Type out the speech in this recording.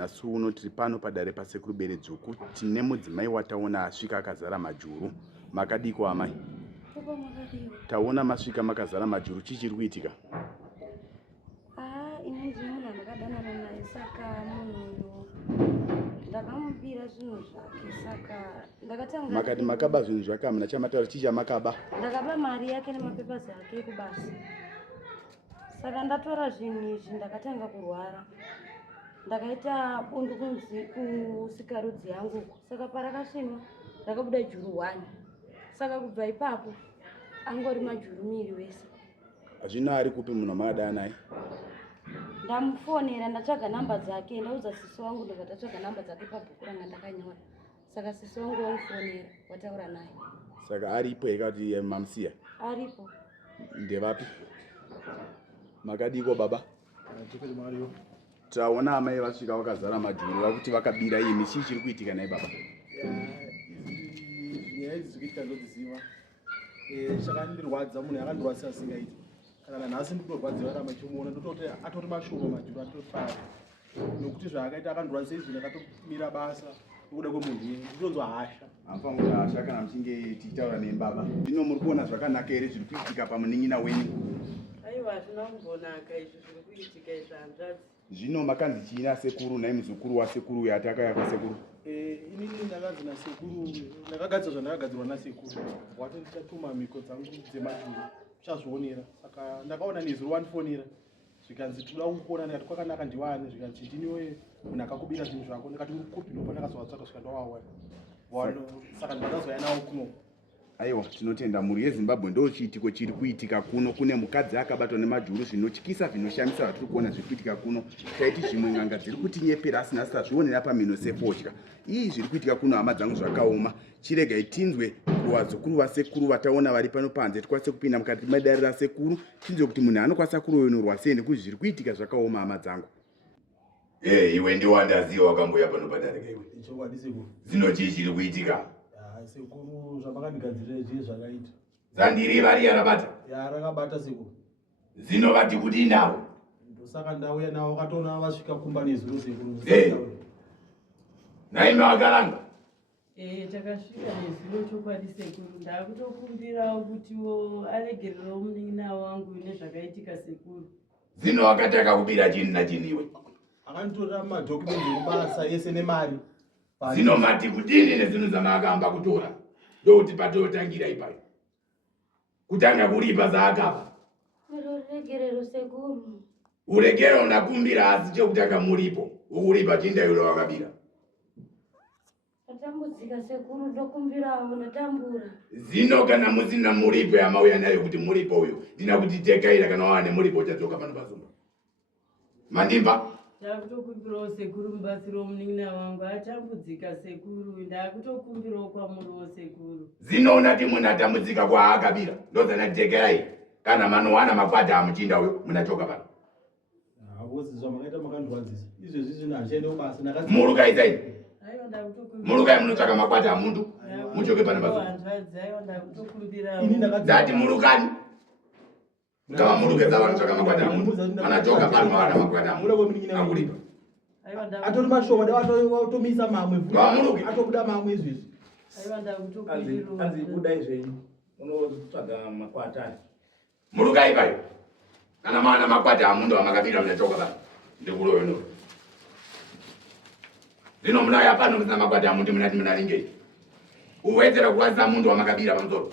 Nasu uno tiri pano padare pasekuru Beredzvuku. Tine mudzimai wataona asvika akazara majuru. Makadiko amai? Taona masvika makazara majuru, chichiri kuitika? Inonzi munhu andakadanana naye saka munhu ndakamubira zvinhu zvake saka ndakatanga. Makati makaba zvinhu zvake hamuna chamataura chicha makaba? Ndakaba mari yake nemapepazi ake ekubasa. Saka ndatora zvinhu izvi ndakatanga kurwara. Ndakaita bundu kusikarudzi yangu. Saka parakasvinwa ndakabuda juru 1. Saka kubva ipapo angori majuru miri wese. Hazvina ari kupi munhu amakadana naye? Ndamufonera ndatsvaga namba dzake, ndaudza sisi wangu ndakatsvaga namba dzake pabhuku ranga ndakanyora. Saka sisi wangu wamufonera wataura naye. Saka aripo here kuti mamusiya? Aripo. Ndevapi? Makadiko baba? Taona amai vasvika vakazara majuru vakuti vakabira imi, chii chiri kuitika naye baba? Nyaya idzi dzikuitika ndodziziva. Chakandirwadza munhu akandirwadzisa asingaiti. Kana nhasi nditorwadziwa rama chimuona ndototi atori mashoma majuru atori pari. Nokuti zvaakaita akandirwadzisa izvi ndakatomira basa nokuda kwemunhu nditonzwa hasha. Hamfangu hasha kana muchinge tichitaura nembaba. Zvino muri kuona zvakanaka here zviri kuitika pamunin'ina wenyu? Aiwa, hazvina kumbonaka izvi zviri kuitika izvi hanzvadzi. Zvino makanzi chiina sekuru naye muzukuru wasekuru uyo atakaya kwasekuru? Inini ndakanzi nasekuru ndakagadzira zvandakagadzirwa nasekuru. Wati ndichatuma mhiko dzangu dzemajuru uchazvionera. Saka ndakaona nezuro wandifonera. Zvikanzi toda kukuona ndikati kwakanaka ndiwane. Zvikanzi ndiniwe munhu akakubira zvinhu zvako. Ndikati uri kupi ndopa ndakazovatsvaka kusvika ndawawana. Saka ndakazoya nawo kuno. Aiwa, tinotenda mhuri yeZimbabwe ndo chiitiko chiri kuitika kuno. Kune mukadzi akabatwa nemajuru zvinotyisa zvinoshamisa vatiri kuona zviri kuitika kuno. Taiti zvimwe n'anga dziri kutinyepera asina tazvionera pamhino sepotya. Ii zviri kuitika kuno hama dzangu zvakaoma. Chiregai tinzwe kuvazukuru vasekuru vataona vari pano panze tikwanise kupinda mukati medare rasekuru. Tinzwe kuti munhu anokwanisa kurovererwa sei nekuti zviri kuitika zvakaoma hama dzangu. Iwe ndiwandaziva wakamboya pano padare kaiwe. Chokwadi sekuru. Zino chii chiri kuitika? Sekuru zvamakandigadzirira zvii zvakaita. Zandiri vari yarabata? Rakabata sekuru. Zino vati kuti nawo? Ndosaka ndauya nawo katona vasvika kumba nezuro sekuru. Naime wakaranga? Takasvika nezuro chokwadi sekuru. Ndakutokumbirawo kutiwo aregererewo munin'ina wangu nezvakaitika sekuru. Zino wakataka kubira chini nachini iwe? Akanditorera madhokumendi ekubasa yese nemari. Zino mati kudini nezvinhu zvamakamba kutora ndokuti patotangira ipayo kutanga kuripa zaakapa. Uregerero sekuru. Uregero ndakumbira asi chekutanga muripo ukuripa chindairo wakabira. Ndatambudzika sekuru ndokumbirawo ndatambura. Zino kana musina muripo yamauya nayo kuti muripo uyo ndina kuti tekaira kana wawane muripo uchadzoka pano pazumba. Mandimba? Ndakutokumbirawo sekuru mubatsiro munin'ina wangu atambudzika sekuru. Ndakutokumbirawo kwamuriwo sekuru. Zino unati munhu atambudzika kwaakabira ndozanatekerai kana manowana makwata amuchinda uyo munachoka pano. Havozizva makaita makandirwadzisa. Izvezvi zvinhu handichaende kubasa ndakati. Murukaizai? Murukai munotsvaka makwata amuntu muchoke pano pazumba. Ndati murukani? Ngava muruke dzavanotsvaka makwata amuntu anachoka pano mawana makwata amuntu akuripa. Atori mashoma ndawatotomisa mamwe. Ngava muruke. Atobuda mamwe izvezvi. Anzi buda izvenyu unotsvaga makwata. Murukai payo kana mawana makwata amuntu amakabira munachoka pano ndikuroyo. Zvino munauya pano musina makwata amuntu munati munaringei uwedzera kurwadzisa muntu wamakabira pamusoro.